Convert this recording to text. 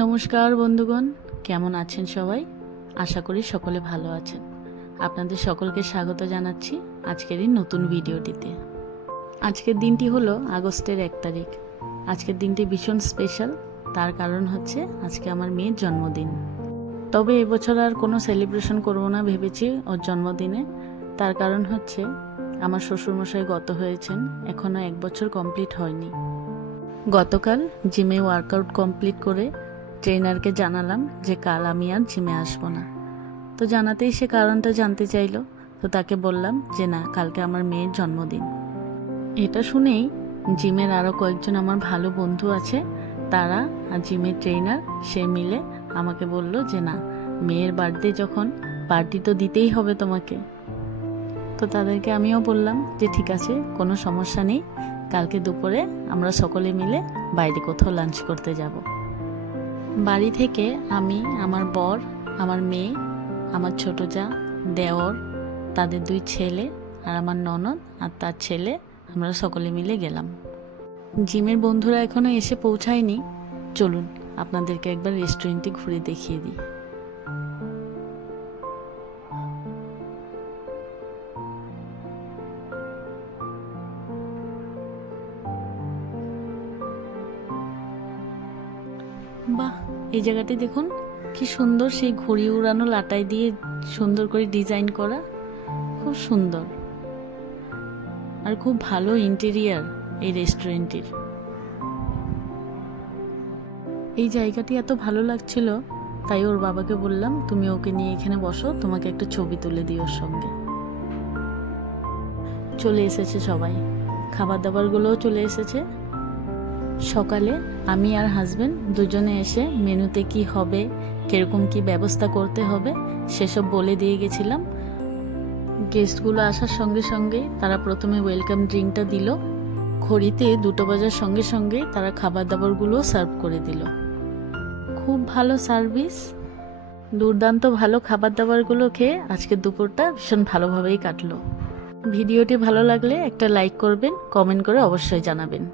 নমস্কার বন্ধুগণ, কেমন আছেন সবাই? আশা করি সকলে ভালো আছেন। আপনাদের সকলকে স্বাগত জানাচ্ছি আজকের এই নতুন ভিডিওটিতে। আজকের দিনটি হলো আগস্টের 1 তারিখ। আজকের দিনটি ভীষণ স্পেশাল, তার কারণ হচ্ছে আজকে আমার মেয়ের জন্মদিন। তবে এবছর আর কোনো সেলিব্রেশন করব না ভেবেছি ওর জন্মদিনে। তার কারণ হচ্ছে আমার শ্বশুরমশাই গত হয়েছেন, এখনও 1 বছর কমপ্লিট হয়নি। গতকাল জিমে ওয়ার্কআউট কমপ্লিট করে ট্রেনারকে জানালাম যে কাল আমি আর জিমে আসবো না। তো জানাতেই সে কারণটা জানতে চাইলো। তো তাকে বললাম যে না, কালকে আমার মেয়ের জন্মদিন। এটা শুনেই জিমের আরও কয়েকজন আমার ভালো বন্ধু আছে, তারা আর জিমের ট্রেনার সে মিলে আমাকে বলল যে না, মেয়ের বার্থডে যখন, পার্টি তো দিতেই হবে তোমাকে। তো তাদেরকে আমিও বললাম যে ঠিক আছে, কোনো সমস্যা নেই, কালকে দুপুরে আমরা সকলে মিলে বাইরে কোথাও লাঞ্চ করতে যাব। বাড়ি থেকে আমি, আমার বর, আমার মেয়ে, আমার ছোট যা, দেওর, তাদের 2 ছেলে আর আমার ননদ আর তার ছেলে, আমরা সকলে মিলে গেলাম। জিমের বন্ধুরা এখনো এসে পৌঁছায়নি। চলুন আপনাদেরকে একবার রেস্টুরেন্টে ঘুরে দেখিয়ে দিই। বাহ, এই জায়গাটি দেখুন কি সুন্দর, সেই ঘুড়ি উড়ানো লাটাই দিয়ে সুন্দর করে ডিজাইন করা, খুব সুন্দর আর খুব ভালো ইন্টেরিয়ার এই রেস্টুরেন্টের। এই জায়গাটি এত ভালো লাগছিল, তাই ওর বাবাকে বললাম তুমি ওকে নিয়ে এখানে বসো, তোমাকে একটা ছবি তুলে দিই ওর সঙ্গে। চলে এসেছে সবাই, খাবার দাবারগুলোও চলে এসেছে। সকালে আমি আর হাজবেন্ড দুজনে এসে মেনুতে কি হবে, কিরকম কি ব্যবস্থা করতে হবে সেসব বলে দিয়ে গেছিলাম। গেস্টগুলো আসার সঙ্গে সঙ্গে তারা প্রথমে ওয়েলকাম ড্রিঙ্কটা দিল। ঘড়িতে 2টো বাজার সঙ্গে সঙ্গে তারা খাবার দাবারগুলো সার্ভ করে দিল। খুব ভালো সার্ভিস, দুর্দান্ত ভালো খাবার দাবারগুলো খেয়ে আজকে দুপুরটা ভীষণ ভালোভাবেই কাটলো। ভিডিওটি ভালো লাগলে একটা লাইক করবেন, কমেন্ট করে অবশ্যই জানাবেন।